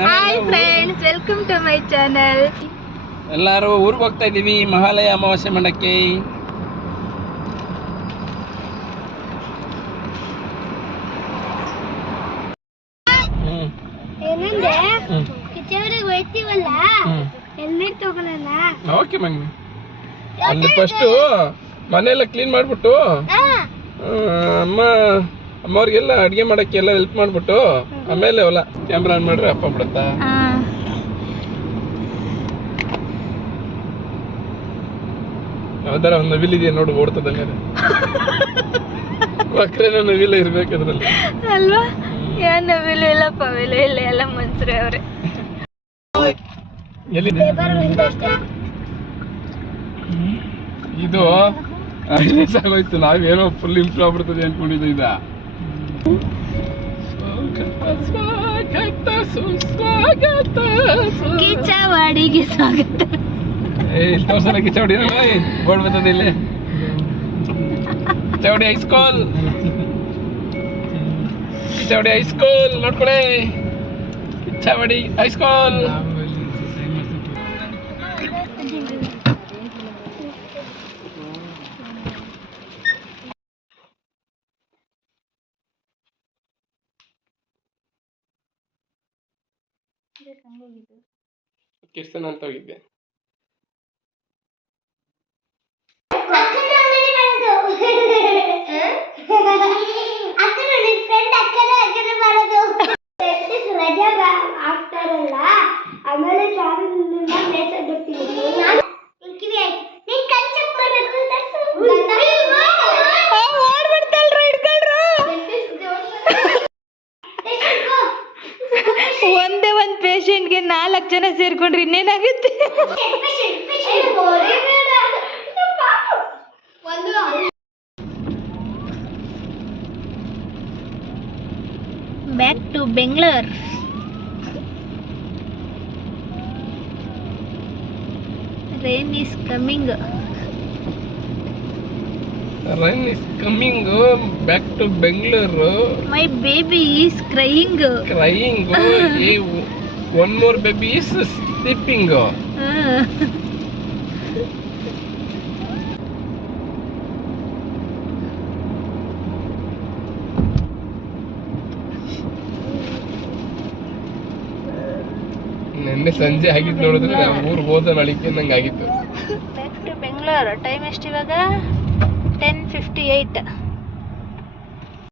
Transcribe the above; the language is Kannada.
Hi friends, welcome to my channel. ಎಲ್ಲರೂ ಊರಿಗೆ ಹೋಗ್ತಾ ಇದ್ದೀವಿ ಮಹಾಲಯ ಅಮಾವಾಸ್ಯೆ ಮಂಡಕ್ಕೆ. ಏನಂದ್ರೆ ಕಿಚಡಿಗೆ ಹೋಯ್ತೀವಲ್ಲ, ಹೆಲ್ಮೆಟ್ ತಗೊಳ್ಳೋಣ. ಓಕೆ ಮಂಗಿ. ಅಲ್ಲಿ ಫಸ್ಟು ಮನೆಯೆಲ್ಲ ಕ್ಲೀನ್ ಮಾಡಿಬಿಟ್ಟು ಅಮ್ಮವ್ರಿಗೆಲ್ಲ ಅಡುಗೆ ಮಾಡೋಕ್ಕೆ ಎಲ್ಲ ಹೆಲ್ಪ್ ಮಾಡಿಬಿಟ್ಟು ಆಮೇಲೆ ಹೊಲ ಕ್ಯಾಮ್ರಾ ಆನ್ ಮಾಡ್ರೆ ಅಪ್ಪ ಬಿಡುತ್ತಾ. ಯಾವ್ದಾರ ಒಂದು ನವಿಲ್ ಇದೆಯಾ ನೋಡು, ಓಡ್ತದಂಗ ಬಕ್ರೇನ ನವಿಲ ಇರ್ಬೇಕು ಅದ್ರಲ್ಲಿ ಅಲ್ವಾ? ಏನ್ ನವಿಲು ಇಲ್ಲ, ಪವಿಲು ಇಲ್ಲ, ಎಲ್ಲ ಮನ್ಸ್ರೆ ಅವ್ರೆ. ಇದು ಆಗೋಯ್ತು, ನಾವೇನೋ ಫುಲ್ ಇಂಪ್ರೂವ್ ಆಗ್ಬಿಡ್ತದೆ ಅನ್ಕೊಂಡಿದ್ದು. ಇದ ಕಿಚ್ಚವಾಡಿಗೆ ಸ್ವಾಗತ. ಇಲ್ಲಿ ತೋರ್ಸಲ್ಲ ಕಿಚ್ಚವಡಿ, ಬೋರ್ಡ್ ಬರ್ತದೆ ಇಲ್ಲಿ. ಕಿಚ್ಚವಡಿ ಹೈಸ್ಕೂಲ್, ಕಿಚ್ಚವಡಿ ಹೈಸ್ಕೂಲ್ ನೋಡ್ಕೊಳೆ. ಕಿಚ್ಚವಡಿ ಹೈಸ್ಕೂಲ್. ಕಿರ್ಸನ್ ಅಂತ ಹೋಗಿದ್ದೆ. ಆಮೇಲೆ ಒಂದೇ ಒಂದ್ ಪೇಷಂಟ್ಗೆ 4 ಜನ ಸೇರ್ಕೊಂಡ್ರೆ ಇನ್ನೇನಾಗುತ್ತೆ? Back to Bengaluru. Rain is coming. Rain is coming back to Bangalore. My baby is crying. Crying. Hey, one more baby is sleeping. ನಿನ್ನೆ ಸಂಜೆ ಆಗಿತ್ತು ನೋಡಿದ್ರೆ ನಾವು ಊರಿಗೆ ಹೋದ ನಳಿಕೆ ನಂಗೆ ಆಗಿತ್ತು. Back to Bengaluru. ಟೈಮ್ ಎಷ್ಟು ಇವಾಗ? 10:58.